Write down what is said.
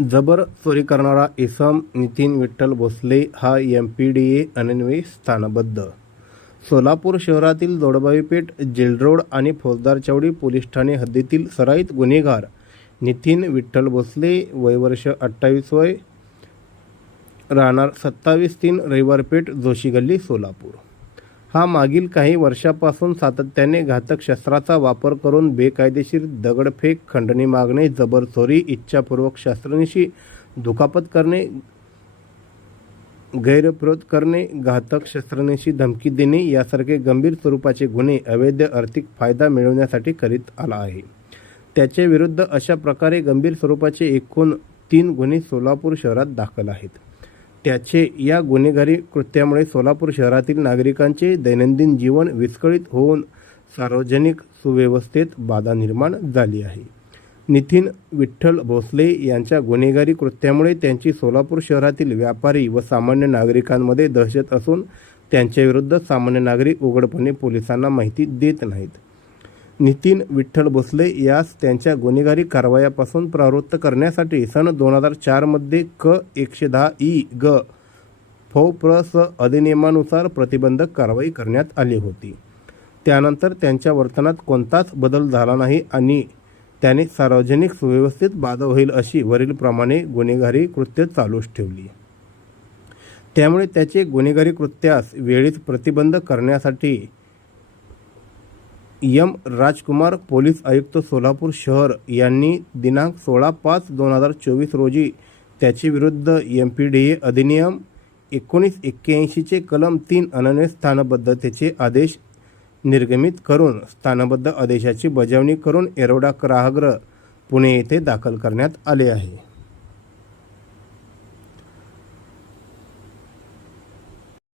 जबर चोरी करणारा इसम नितीन विठ्ठल भोसले हा एम पी डी ए अनन्वयी स्थानबद्ध. सोलापूर शहरातील दोडबावी पेठ जेलरोड आणि फौजदार चौडी पोलीस ठाणे हद्दीतील सराईत गुन्हेगार नितीन विठ्ठल भोसले वयवर्ष अठ्ठावीस वय राहणार सत्तावीस तीन रविवार पेठ जोशी गल्ली सोलापूर. हा मागील काही वर्षापासून सातत्याने घातक शस्त्राचा वापर करून बेकायदेशीर दगडफेक खंडणी मागणे जबरचोरी इच्छापूर्वक शस्त्रनिशी दुखापत करणे गैरप्रोध करणे घातक शस्त्रनिशी धमकी देणे यासारखे गंभीर स्वरूपाचे गुन्हे अवैध आर्थिक फायदा मिळवण्यासाठी करीत आला आहे. त्याच्या विरुद्ध अशा प्रकारे गंभीर स्वरूपाचे एकूण तीन गुन्हे सोलापूर शहरात दाखल आहेत. त्याचे या गुन्हेगारी कृत्यामुळे सोलापूर शहरातील नागरिकांचे दैनंदिन जीवन विस्कळीत होऊन सार्वजनिक सुव्यवस्थेत बाधा निर्माण झाली आहे. नितीन विठ्ठल भोसले यांच्या गुन्हेगारी कृत्यामुळे त्यांची सोलापूर शहरातील व्यापारी व सामान्य नागरिकांमध्ये दहशत असून त्यांच्याविरुद्ध सामान्य नागरिक उघडपणे पोलिसांना माहिती देत नाहीत. नितीन विठ्ठल भोसले यास त्यांच्या गुन्हेगारी कारवायापासून प्रवृत्त करण्यासाठी सन दोन हजार चारमध्ये क एकशे दहा ई ग फौ प्र स अधिनियमानुसार प्रतिबंधक कारवाई करण्यात आली होती. त्यानंतर त्यांच्या वर्तनात कोणताच बदल झाला नाही आणि त्याने सार्वजनिक सुव्यवस्थेत बाधा होईल अशी वरीलप्रमाणे गुन्हेगारी कृत्य चालूच ठेवली. त्यामुळे त्याचे गुन्हेगारी कृत्यास वेळीच प्रतिबंध करण्यासाठी यम राजकुमार पोलीस आयुक्त सोलापूर शहर यांनी दिनांक सोळा पाच दोन हजार चोवीस रोजी त्याची विरुद्ध एम पी डी ए अधिनियम एकोणीस एक्क्याऐंशीचे कलम तीन अनन्य स्थानबद्धतेचे आदेश निर्गमित करून स्थानबद्ध आदेशाची बजावणी करून येरवडा ग्राहग्रह पुणे येथे दाखल करण्यात आले आहे.